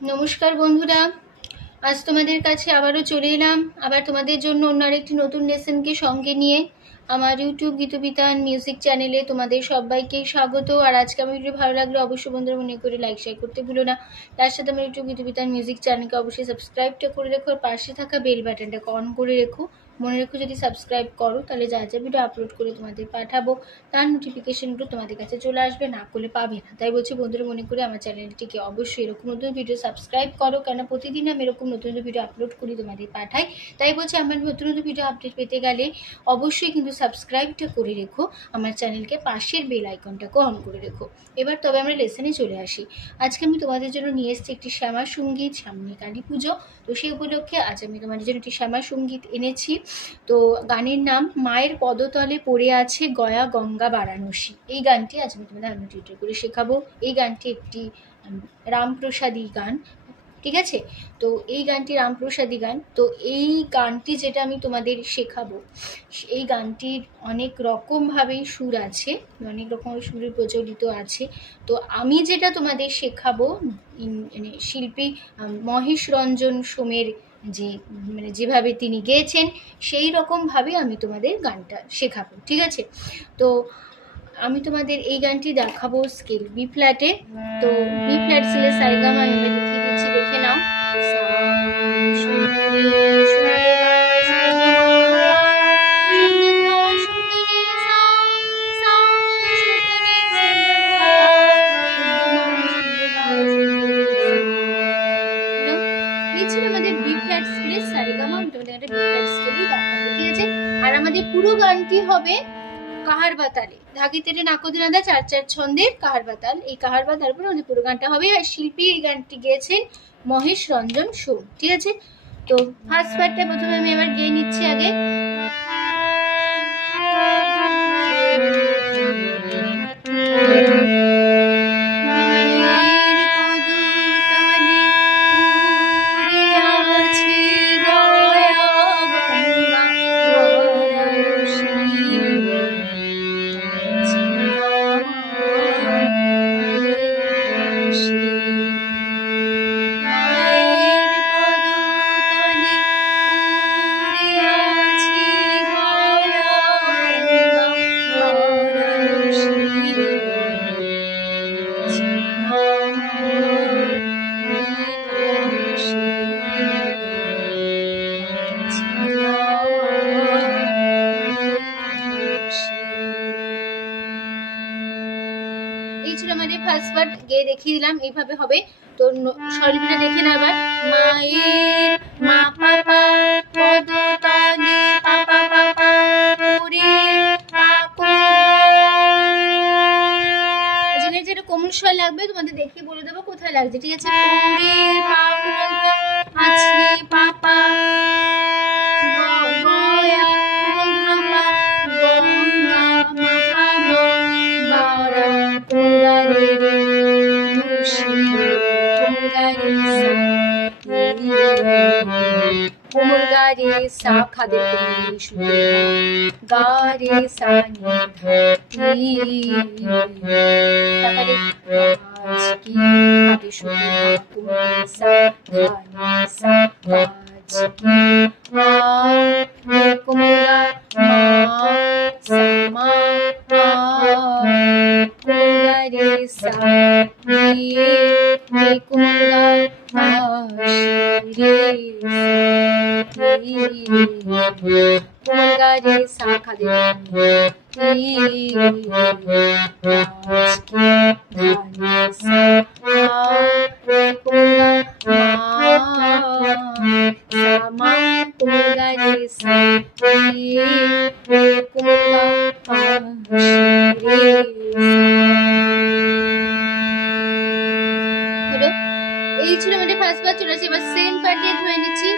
নমস্কার বন্ধুরা, আজ তোমাদের কাছে আবারও চলে এলাম আবার তোমাদের জন্য অন্য আরেকটি নতুন লেসনকে সঙ্গে নিয়ে। আমার ইউটিউব গীতবিতান মিউজিক চ্যানেলে তোমাদের সবাইকে স্বাগত। আর আজকে আমার ভিডিও ভালো লাগলে অবশ্যই বন্ধুরা মনে করে লাইক শেয়ার করতে ভুলো না। তার সাথে আমার ইউটিউব গীতবিতান মিউজিক চ্যানেলকে অবশ্যই সাবস্ক্রাইবটা করে রেখো, আর পাশে থাকা বেল বাটনটাকে অন করে রেখো। মনে রেখো, যদি সাবস্ক্রাইব করো তাহলে যা যা ভিডিও আপলোড করে তোমাদের পাঠাবো তার নোটিফিকেশনগুলো তোমাদের কাছে চলে আসবে, না করলে পাবে না। তাই বলছি বন্ধুরা, মনে করে আমার চ্যানেলটিকে অবশ্যই এরকম নতুন ভিডিও সাবস্ক্রাইব করো, কেন প্রতিদিন আমি এরকম নতুন নতুন ভিডিও আপলোড করি, তোমাদের পাঠাই। তাই বলছি আমার নতুন নতুন ভিডিও আপডেট পেতে গেলে অবশ্যই কিন্তু সাবস্ক্রাইবটা করে রেখো, আমার চ্যানেলকে পাশের বেল আইকনটাকে অন করে রেখো। এবার তবে আমরা লেসনে চলে আসি। আজকে আমি তোমাদের জন্য নিয়ে এসেছি একটি শ্যামা সঙ্গীত, সামনে কালী পুজো, তো সেই উপলক্ষে আজ আমি তোমাদের জন্য একটি শ্যামা সঙ্গীত এনেছি। তো গানের নাম মায়ের পদতলে পড়ে আছে গয়া গঙ্গা বারাণসী। এই গানটি আজ আমি তোমাদের আনন্দ টিউটোরিয়াল করে শেখাবো। এই গানটি একটি রামপ্রসাদী গান, ঠিক আছে? তো এই গানটি রামপ্রসাদী গান। তো এই গানটি যেটা আমি তোমাদের শেখাবো, এই গানটির অনেক রকমভাবেই সুর আছে, অনেক রকমের সুরের প্রচলিত আছে। তো আমি যেটা তোমাদের শেখাবো, মানে শিল্পী মহেশ রঞ্জন সোমের যে যেভাবে তিনি গেয়েছেন সেই রকমভাবে আমি তোমাদের গানটা শেখাবো, ঠিক আছে? তো আমি তোমাদের এই গানটি দেখাবো স্কেল বি ফ্ল্যাটে। তো বি ফ্ল্যাট স্কেলে সারেগামা আমি দেখিয়ে দিচ্ছি, দেখে নাও। আর আমাদের পুরো গানটি হবে কাহার বাতালে, ধাগি তেরে নাকদিনাদা 4/4 ছন্দের কাহার বাতাল। এই কাহার বাতাল পরে আমাদের পুরো গানটা হবে। আর শিল্পী এই গানটি গেয়েছেন মহেশ রঞ্জন সোম, ঠিক আছে? তো ফার্স্ট পার্টটা প্রথমে আমি এবার গেয়ে নিচ্ছি আগে। ফার্স্ট পার্ট গিয়ে দেখিয়ে দিলাম, এইভাবে হবে। তো স্বরলিপিটা দেখে না এবার। মায়ের মা পাপা পদতলে পাপা পাপা পড়ে যেখানে যেটা কোমল স্বর লাগবে তোমাদের দেখিয়ে বলে দেবো কোথায় লাগছে, ঠিক আছে? পড়ে আছে পাপা রে সা খাদে গা রে সা নি তারপরে কি খাদে শুনে সা ধা সা কি মা কুমরা মা সা মা কুমরা রে সা নি কুমরা রে কুমরা রে সা খাদে এই ছিল আমাদের ফার্স্ট পার্ট। চলে আসছে এবার সেকেন্ড পার্টে ধরে নিচ্ছি।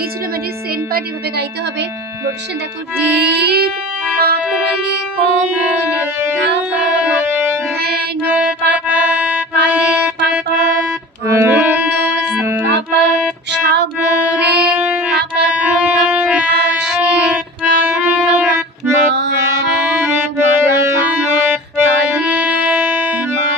এই ছিল আমাদের সেন পার্ট, এভাবে গাইতে হবে। নোটেশন দেখো, রিড পাপলি কমলে ধাপা ধ্যান পাপা পালে পাপা আনন্দ পাপা সাগরে পাপা ভাসে মা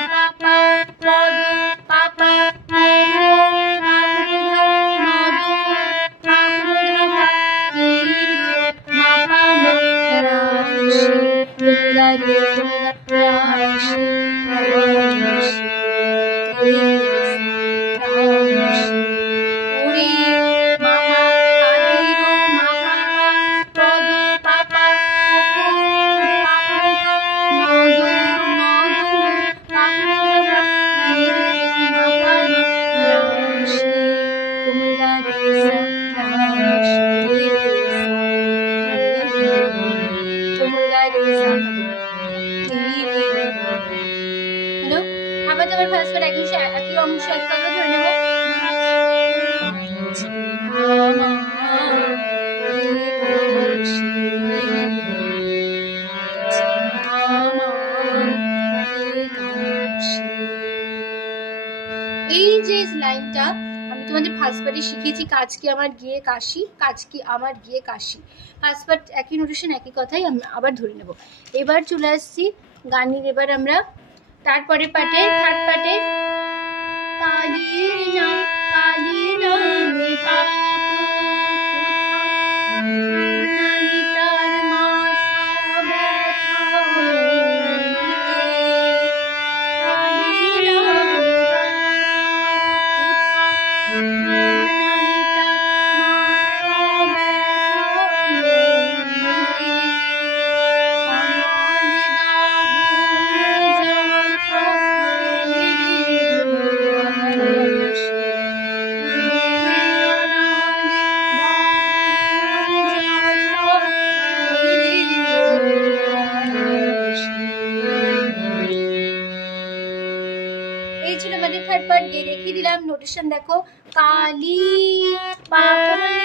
একই অংশ একভাবে ধরে নেব। এই যে লাইনটা আমি তোমাদের ফার্স্ট পার্টে শিখিয়েছি, কাজ কি আমার গিয়ে কাশি, কাজ কি আমার গিয়ে কাশি। ফার্স্ট পার্ট একই নোটেশন একই কথাই আমি আবার ধরে নেব। এবার চলে আসছি গানের, এবার আমরা তারপরে পার্টে থার্ড পার্টে কালির নাম মে পাপ নাই তার মাথা ব্যথা কালির থার্ড পার্ট গিয়ে দেখিয়ে দিলাম। নোটেশন দেখো, কালি পাপলি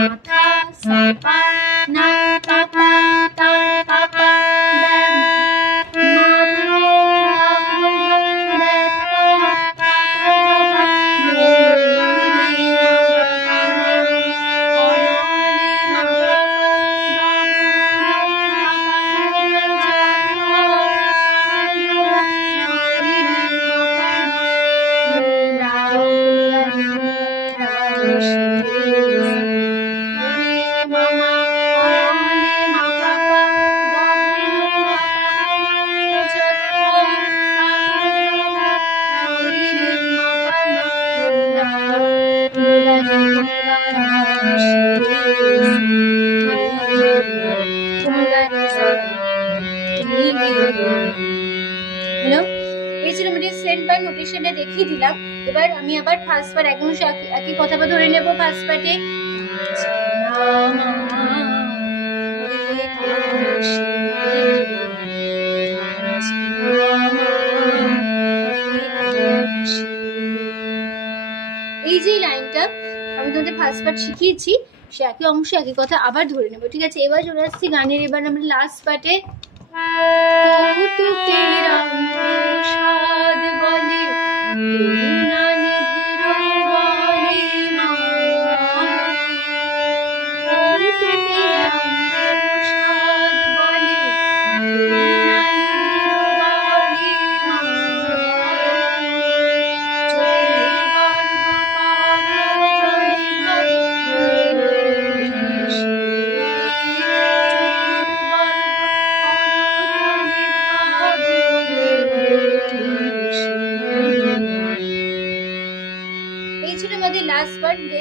মাথা সাপা না পাপা তা পাপা নোটেশনে দেখিয়ে দিলাম। এবার আমি আবার ফার্স্ট পার্ট একই কথা ধরে নেব। ফার্স্ট পার্টে এই যে লাইনটা আমি তোমাদের ফার্স্ট পার্ট শিখিয়েছি, সে একই অংশ একই কথা আবার ধরে নেব, ঠিক আছে। এবার চলে আসছি গানের, এবার আমরা লাস্ট পার্টে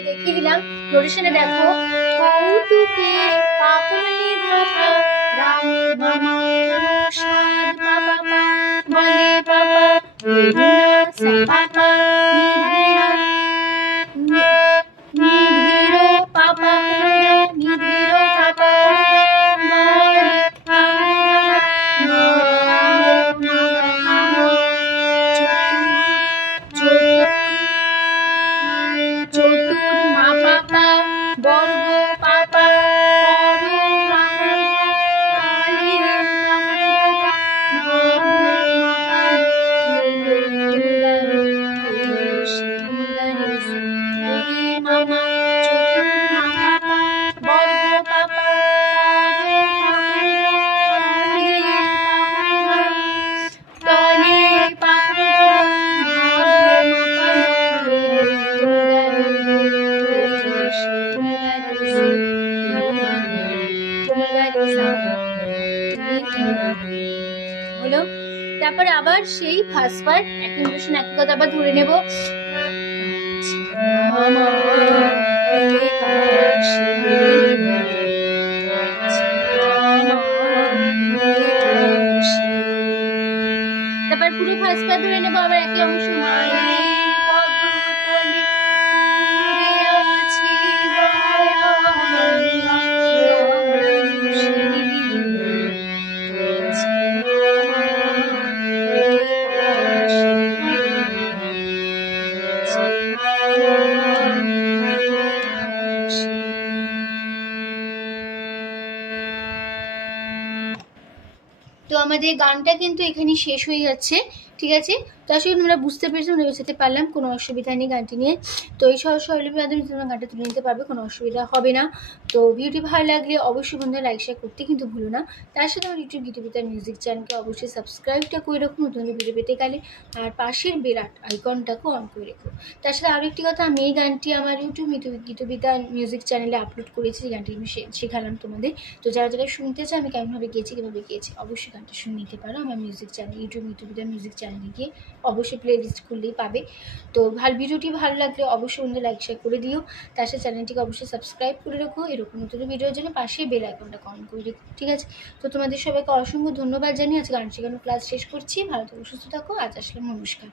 দেখিয়ে দিলাম। নোটেশনে দেখো, কৌতুকে পাপলি ধাপা রাম মামা প্রসাদ পাপা বলে পাপা পাপা নিধির পাপা নিধির পাপা বলে তারপরে আবার সেই ফার্স্ট পার্ট একই নোটেশন একই কথা আবার ধরে নেব। তারপর পুরো ফার্স্ট পার্ট ধরে নেব আবার একই অংশ। তো আমাদের গানটা কিন্তু এখানে শেষ হয়ে যাচ্ছে, ঠিক আছে। তো আসলে তোমরা বুঝতে পেরেছো, আমরা বোঝাতে পারলাম, কোনো অসুবিধা নেই গানটি নিয়ে। তো এই সহজ স্বরলিপির মাধ্যমে তোমরা গানটা তুলে নিতে পারবে, কোনো অসুবিধা হবে না। তো ভিডিওটি ভালো লাগলে অবশ্যই বন্ধুরা লাইক শেয়ার করতে কিন্তু ভুলো না। তার সাথে আমার ইউটিউব গীতবিতান মিউজিক চ্যানেলকে অবশ্যই সাবস্ক্রাইবটা করে রাখো নতুন ভিডিও পেতে গেলে, আর পাশের বিরাট আইকনটাকেও অন করে রেখো। তার সাথে আরও একটি কথা, আমি এই গানটি আমার ইউটিউব গীতবিতান মিউজিক চ্যানেলে আপলোড করেছি, এই গানটি আমি শেখালাম তোমাদের। তো যারা যারা শুনতে চায় আমি কেমনভাবে গিয়েছি কীভাবে গিয়েছি অবশ্যই গানটা শুনে নিতে পারো আমার music channel, YouTube Gitabitan music চ্যানেলে গিয়ে অবশ্যই প্লে লিস্ট খুললেই পাবে। তো ভিডিওটি ভালো লাগলে অবশ্যই বন্ধু লাইক শেয়ার করে দিও। তার সাথে চ্যানেলটিকে অবশ্যই সাবস্ক্রাইব করে রাখো এরকম নতুন ভিডিওর জন্য, পাশে বেল আইকনটা অন করে রেখো, ঠিক আছে। তো তোমাদের সবাইকে অসংখ্য ধন্যবাদ জানিয়ে আজকে গান শেখানোর ক্লাস শেষ করছি। ভালো থাকো, সুস্থ থাকো, আজ আসলে নমস্কার।